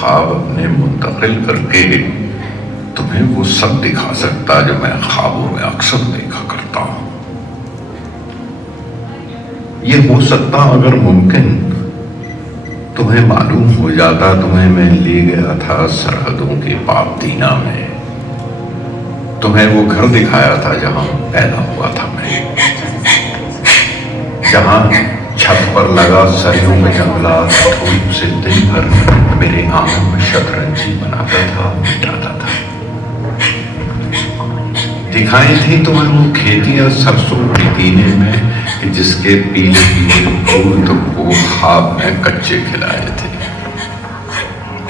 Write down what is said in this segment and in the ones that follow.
ख्वाब अपने मुंतकिल करके तुम्हें वो सब दिखा सकता जो मैं ख्वाबों में अक्सर देखा करता हूं। ये हो सकता अगर मुमकिन तुम्हें मालूम हो जाता तुम्हें मैं ले गया था सरहदों के पाबदीना में, तुम्हें वो घर दिखाया था जहां पैदा हुआ था मैं, जहां छत पर लगा सरियों में जंगला धूप से दिन भर मेरे आंगन में शतरंजी बनाता था, मिटाता था। दिखाई थी तुम्हें वो खेतियां सरसों की कीने में कि जिसके पीले पीले फूल तो वो ख्वाब में कच्चे खिलाए थे।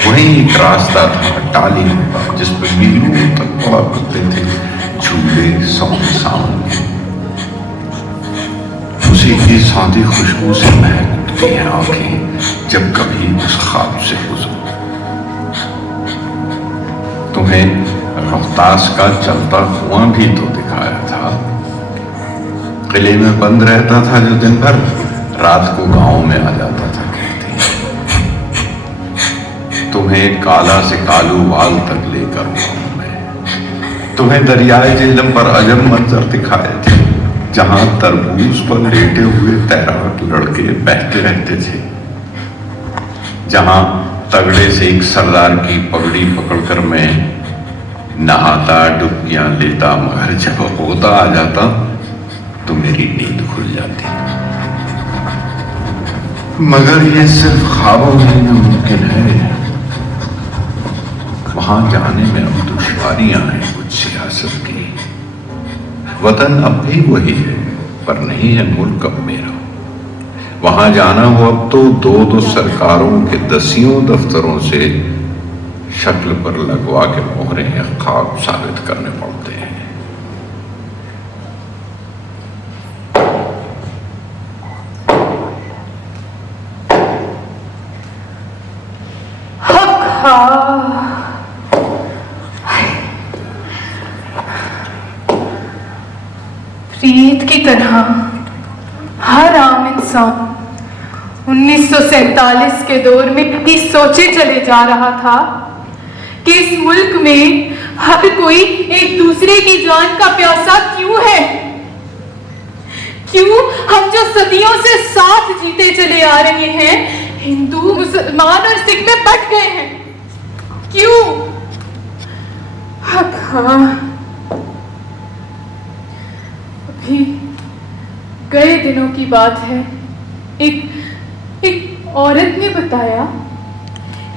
वहीं एक रास्ता था टाली हुआ जिस पर मीलों तक पड़ा करते थे झूले सावन। उसी की सादी खुशबू से महक उठती हैं आंखें जब कभी उस ख्वाब से गुजरो। तुम्हें रोहतास का चलता कुआं भी तो दिखाया था, किले में बंद रहता था जो दिन भर, रात को गांव में आ जाता था कहते। तुम्हें काला से कालू वाल तक लेकर गांव में, तुम्हें दरियाए झेलम पर अजब मंजर दिखाए थे जहां तरबूज पर लेटे हुए तैराक लड़के बहते रहते थे, जहां तगड़े से एक सरदार की पगड़ी पकड़कर मैं नहाता डुबकियां लेता, मगर जब होता आ जाता तो मेरी नींद खुल जाती। मगर ये सिर्फ ख्वाबों में मुमकिन है, वहां जाने में अब दुश्वारियां हैं कुछ सियासत की। वतन अब भी वही है पर नहीं है मुल्क अब मेरा। वहां जाना हो अब तो दो सरकारों के दसियों दफ्तरों से शक्ल पर लगवा के मोहरे ख्वाब साबित करने पड़ते हैं। प्रीत की तरह हर आम इंसान 1947 के दौर में भी सोचे चले जा रहा था कि इस मुल्क में हर कोई एक दूसरे की जान का प्यासा क्यों है, क्यों हम जो सदियों से साथ जीते चले आ रहे हैं हिंदू मुसलमान और सिख में बट गए हैं, क्यों? अभी गए दिनों की बात है, एक औरत ने बताया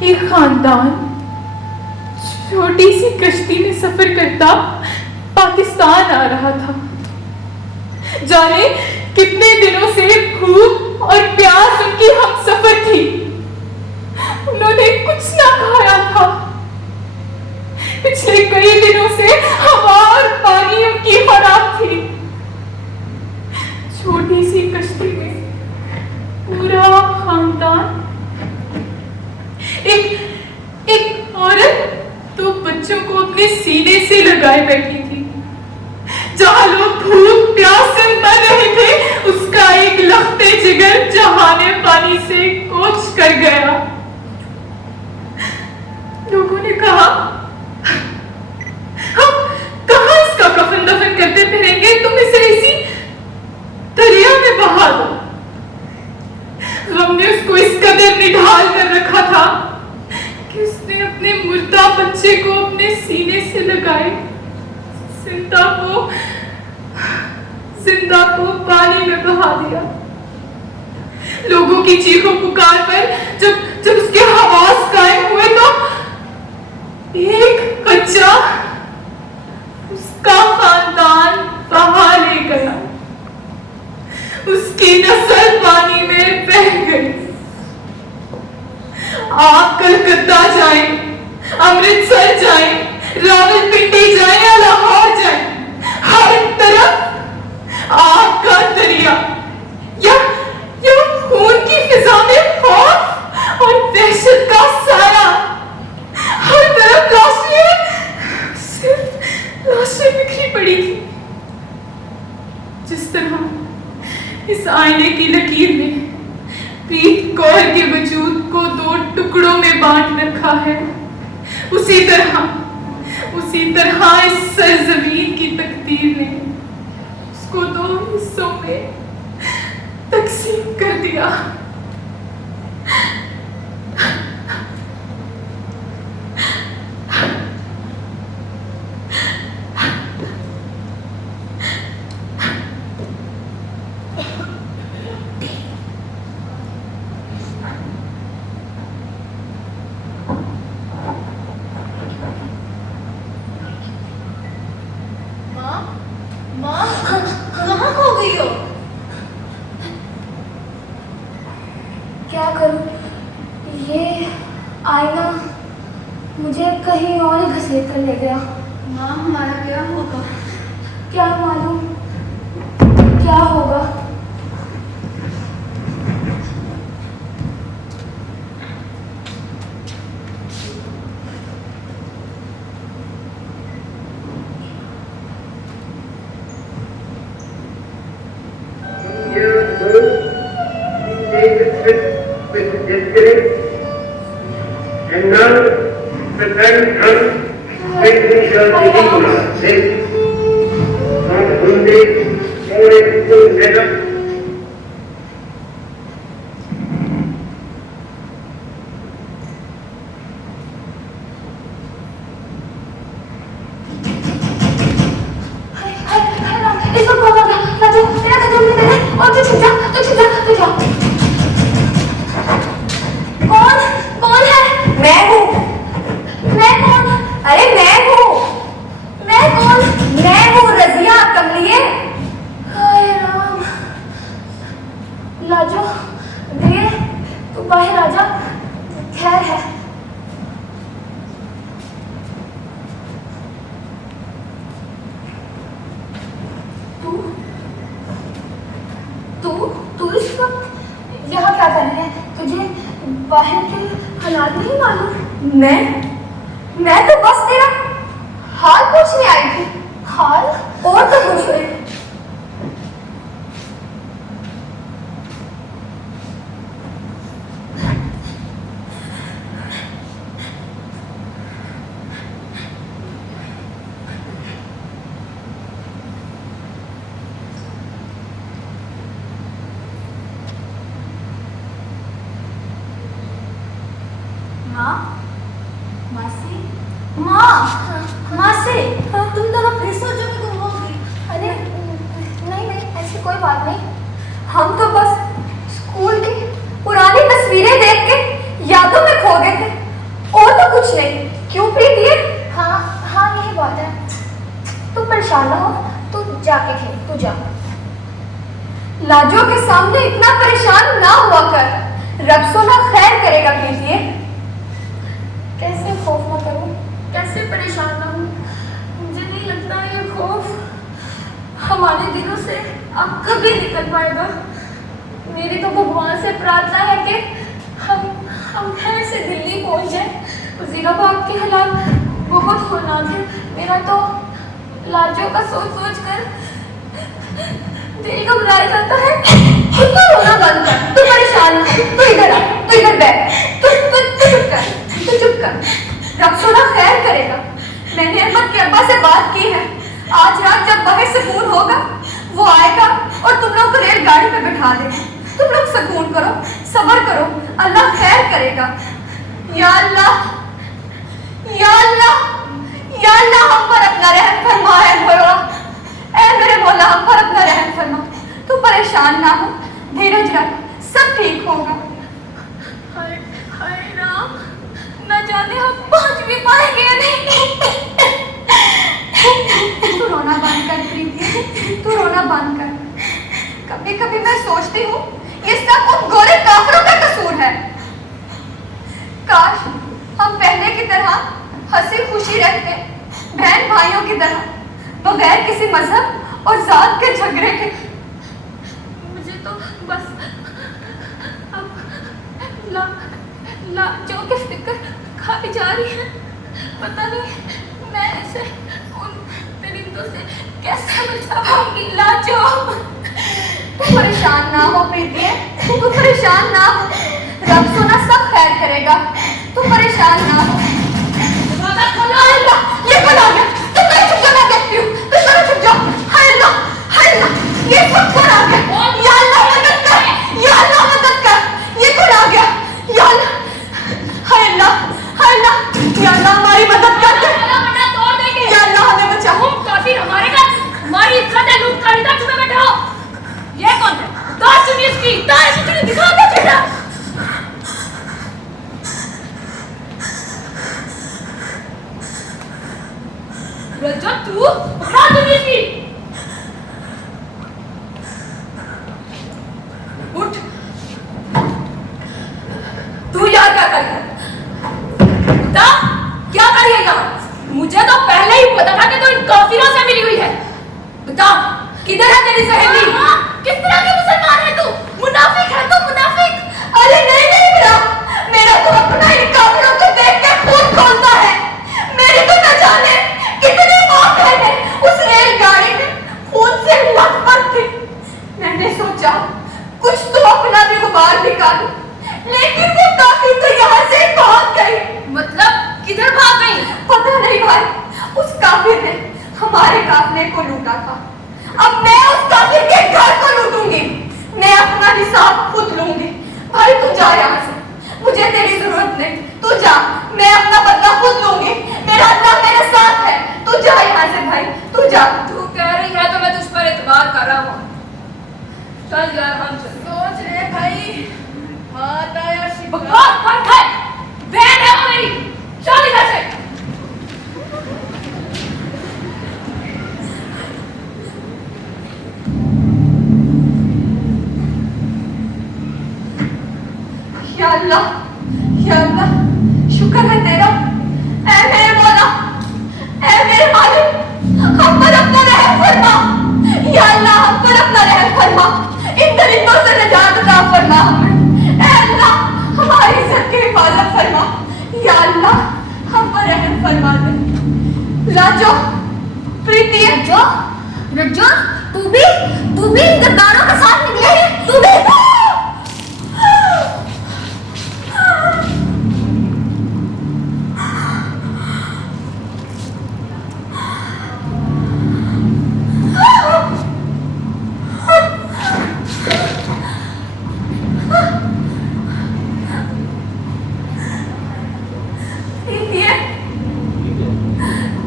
एक खानदान छोटी सी कश्ती में सफर करता पाकिस्तान आ रहा था। जाने कितने दिनों से भूख और प्यास उनकी हम सफर थी, उन्होंने कुछ ना खाया था। पिछले कई दिनों से हवा और पानी उनकी खराब थी। छोटी सी कश्ती में पूरा खानदान, एक औरत तो बच्चों को अपने सीने से लगाए बैठी थी। जहां लोग भूख प्यास से मर रहे थे उसका एक लखते जिगर जहाने पानी से कोच कर गया। लोगों ने कहा हम कहां इसका कफन दफन करते फिरेंगे, तुम इसे इसी दरिया में बहा दो। हमने उसको इस कदर निढाल कर रखा था कि उसने अपने मुर्दा बच्चे को अपने सीने से लगाए, जिंदा को पानी में बहा दिया। लोगों की चीखों पुकार पर जब उसके हवास कायम हुए तो एक बच्चा उसका खानदान बहा ले गया, उसकी नस्ल पानी में बह गई। आप कलकत्ता जाएं, अमृतसर जाएं, रावलपिंडी जाएं या लाहौर जाएं, हर तरफ आग का दरिया या खून की फिजा में खौफ और दहशत का साया। हर तरफ लाशें, सिर्फ लाशें बिखरी पड़ी थी। जिस तरह इस आईने की लकीर में प्रीत कौर के वजूद को दो टुकड़ों में बांट रखा है, उसी तरह इस सरजमीन की तकदीर ने उसको दो हिस्सों में तकसीम कर दिया। माँ, कहाँ खो गई हो? क्या करूं? ये आईना मुझे कहीं और ही घसीट कर ले गया। माँ, हमारा क्या होगा? क्या मालूम क्या होगा। And now, the time comes when we shall deliver ourselves from bondage forever. इसको कौन आ गया? राजू, मेरा कदम नहीं दे रहा। और तू छुप जा। कौन है? मैं हूँ। मैं कौन? अरे मैं हूँ रजिया कमलिए। हाय राम। लाजो, धीरे, तू बाहर आ जा। खैर है। तू इस वक्त यहाँ क्या कर रही है? तुझे बाहर के हालात नहीं मालूम? मैं तो बस तेरा हाल पूछने आई थी। हाल? और तो कुछ नहीं। मासी, तुम दोनों फिर सोचो कि गुम हो गई। अरे नहीं, ऐसी कोई बात नहीं। हम तो बस स्कूल की पुरानी तस्वीरें देख के यादों में खो गए थे, और तो कुछ नहीं। क्यों प्रीति? हाँ, यही बात है। तुम परेशान ना हो, तू जाके खेल, तू जा। लाजो के सामने इतना परेशान ना हुआ कर। रब सोना खैर करेगा प्रीति। कैसे खौफ ना करूं, कैसे परेशान ना हूं। मुझे नहीं लगता ये खौफ हमारे दिलों से अब कभी निकल पाएगा। मेरी तो भगवान से प्रार्थना है कि हम खैर से दिल्ली पहुंच जाए। वजीराबाद के हालात बहुत होनाक है। मेरा तो लाजो का सोच कर दिल घबराया जाता है। तू रोना बंद कर, तू परेशान ना हो। तू इधर आ, तू इधर बैठ। तू चुप कर। रब सोना खैर करेगा। मैंने अहमद के अब्बा से बात की है। आज रात जब बाहर सुकून होगा वो आएगा और तुम लोग को रेलगाड़ी पे बिठा देगा। तुम लोग सुकून करो, सब्र करो, अल्लाह खैर करेगा। या अल्लाह, हम पर अपना रहम फरमा है मौला। ऐ मेरे मौला, हम पर अपना रहम फरमा। तू परेशान ना हो, धीरज रख, सब ठीक होगा। हाय राम, न जाने हम पहुंच भी पाएंगे या नहीं। तू रोना बंद कर प्रीति, तू रोना बंद कर। कभी कभी मैं सोचती हूँ ये सब उन गोरे काफिरों का कसूर है। काश हम पहले की तरह हंसी खुशी रहते, बहन भाइयों की तरह, बगैर किसी मजहब और जात के झगड़े के। मुझे तो बस अब लाजो की फिक्र खाई जा रही है। पता नहीं मैं इसे उन परिंदों से कैसे बचा पाऊंगी। लाजो, तू परेशान ना हो प्रीति, तू परेशान ना हो। रब सोना सब खैर करेगा, तू परेशान ना हो। अल्लाह हमारी मदद कर दे। बड़ा तोड़ देंगे। या अल्लाह हमें बचा। तुम काफिर हमारे का हमारी इज्जत है लूट कर इधर चुपे बैठे हो। ये कौन है? दास सुनिए इसकी दास तुझे दिखा दे बेटा। रजत तू पकड़ा सुनिए इसकी। उठ। तू यहाँ क्या कर रहा है? बता क्या कर रही है यहाँ? मुझे तो पहले ही पता था कि तू इन काफिरों से मिली हुई है। बता किधर है तेरी सहेली? किस तरह की मुसलमान है तू? मुनाफिक है तू, मुनाफिक। अरे नहीं नहीं मेरा तो अपना ही काफिरों को देख के खून खोलता है। मेरी तो न जाने कितनी माँ बहने उस रेलगाड़ी में खून से लथपथ थी। मैंने सोचा कुछ तो अपना भी गुबार निकालूं, लेकिन वो काफिर तो यहाँ से भाग गई। मतलब किधर भाग गई? पता नहीं भाई, उस काफिर ने हमारे काफिले को लूटा था। अब मैं उस काफिर के घर को लूटूंगी। मैं अपना हिसाब खुद लूंगी। भाई तू जा यहाँ से, मुझे तेरी जरूरत नहीं। तू जा, मैं अपना बदला खुद लूंगी। मेरा अल्लाह मेरे साथ है। तू जा यहाँ से भाई, तू जा। तू कह रही है तो मैं तुझ पर एतबार कर रहा हूँ। चल यार हम चल। सोच रहे भाई, माता या बकवास बंद कर। बहन है वो मेरी। चल इधर से। या अल्लाह, शुक्र है तेरा। ऐ मेरे मौला, ऐ मेरे मालिक, हम पर अपना रहम फरमा। या अल्लाह हम पर अपना रहम फरमा। इन दरिंदों से निजात अता फरमा हमें। ऐ अल्लाह हमारी इज्जत की हिफाजत फरमा। या अल्लाह हम पर रहम फरमा दे। राजो, प्रीति, रज्जो तू भी इन गद्दारों के साथ निकले है? तू भी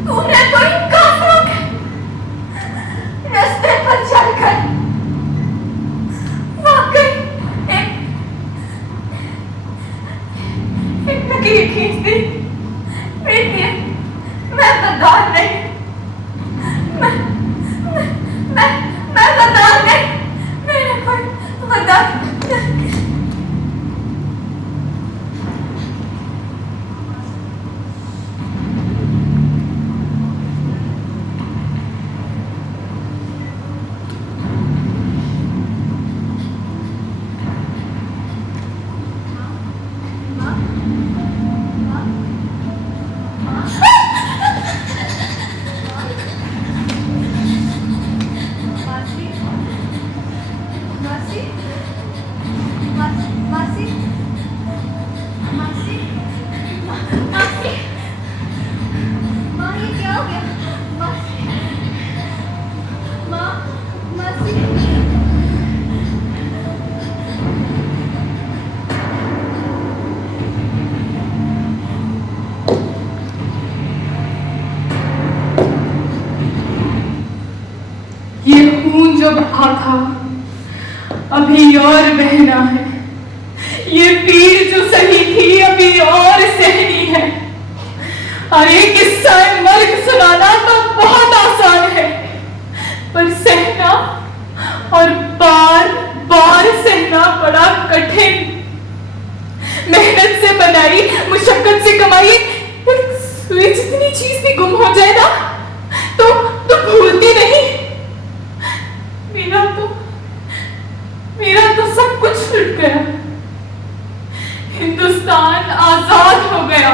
तूने तो इन काफिरों के रास्ते पर चलकर वाकई एक लकीर खींच दी। प्रीति, मैं गद्दार नहीं। मैं गद्दार नहीं। मेरे कोई गद्दार जो बहा था अभी और बहना है। ये पीड़ जो सही थी अभी और सहनी है। अरे किस्सा मर्ग सुनाना तो बहुत आसान है, पर सहना और बार बार सहना बड़ा कठिन। मेहनत से बनाई, मुशक्कत से कमाई, सुई जितनी चीज भी गुम हो जाए ना तो भूलती नहीं। मेरा तो सब कुछ छूट गया। हिंदुस्तान आजाद हो गया,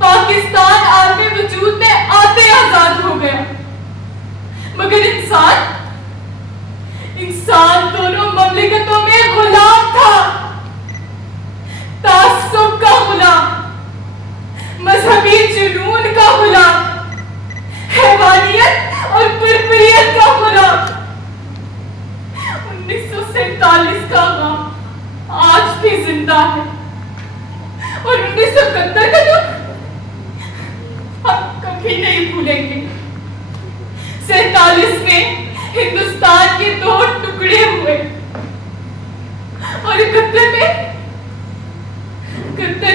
पाकिस्तान आर्मी वजूद में आते आजाद हो गया, मगर इंसान दोनों ममलिकतों में गुलाम था। तासुब का गुलाम, 77 का दुख हम कभी नहीं भूलेंगे। 47 में हिंदुस्तान के 2 टुकड़े हुए और 71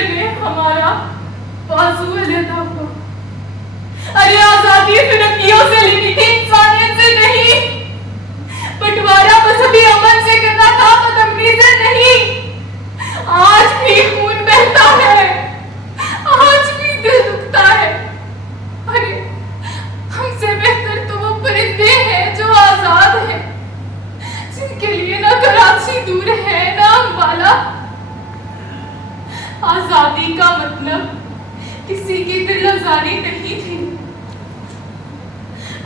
में हमारा बाजू अलग हुआ। अरे आजादी फिरंगियों से लेनी थी, इंसानियत से नहीं। बंटवारा मजहबी अमन से करना था, बदअमनी से नहीं। आज भी खून बहता है, आज भी दिल दुखता है। अरे हमसे बेहतर तो वो परिंदे हैं जो आजाद हैं, जिनके लिए ना कराची दूर है ना अम्बाला। आजादी का मतलब किसी की दिल आजारी नहीं थी।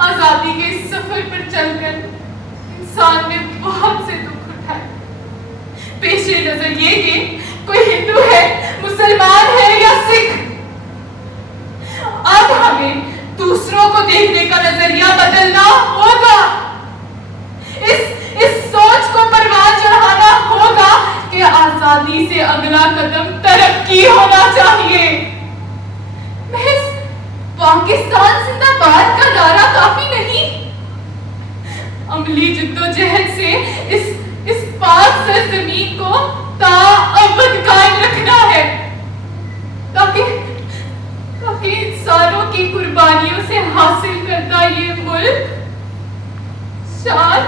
आजादी के इस सफर पर चलकर इंसान ने बहुत से दुख उठाए। पेशे नजर ये कि कोई हिंदू है, मुसलमान है या सिख। अब हमें दूसरों को देखने का नजरिया बदलना होगा। इस सोच को परवान चढ़ाना होगा कि आजादी से अगला कदम तरक्की होना चाहिए। महज पाकिस्तान जिंदाबाद का नारा काफी नहीं, अमली जद्दोजहद से इस पाक सरजमीन को ताअबद कायम रखना है, ताकि इंसानों की कुर्बानियों से हासिल करता ये मुल्क शान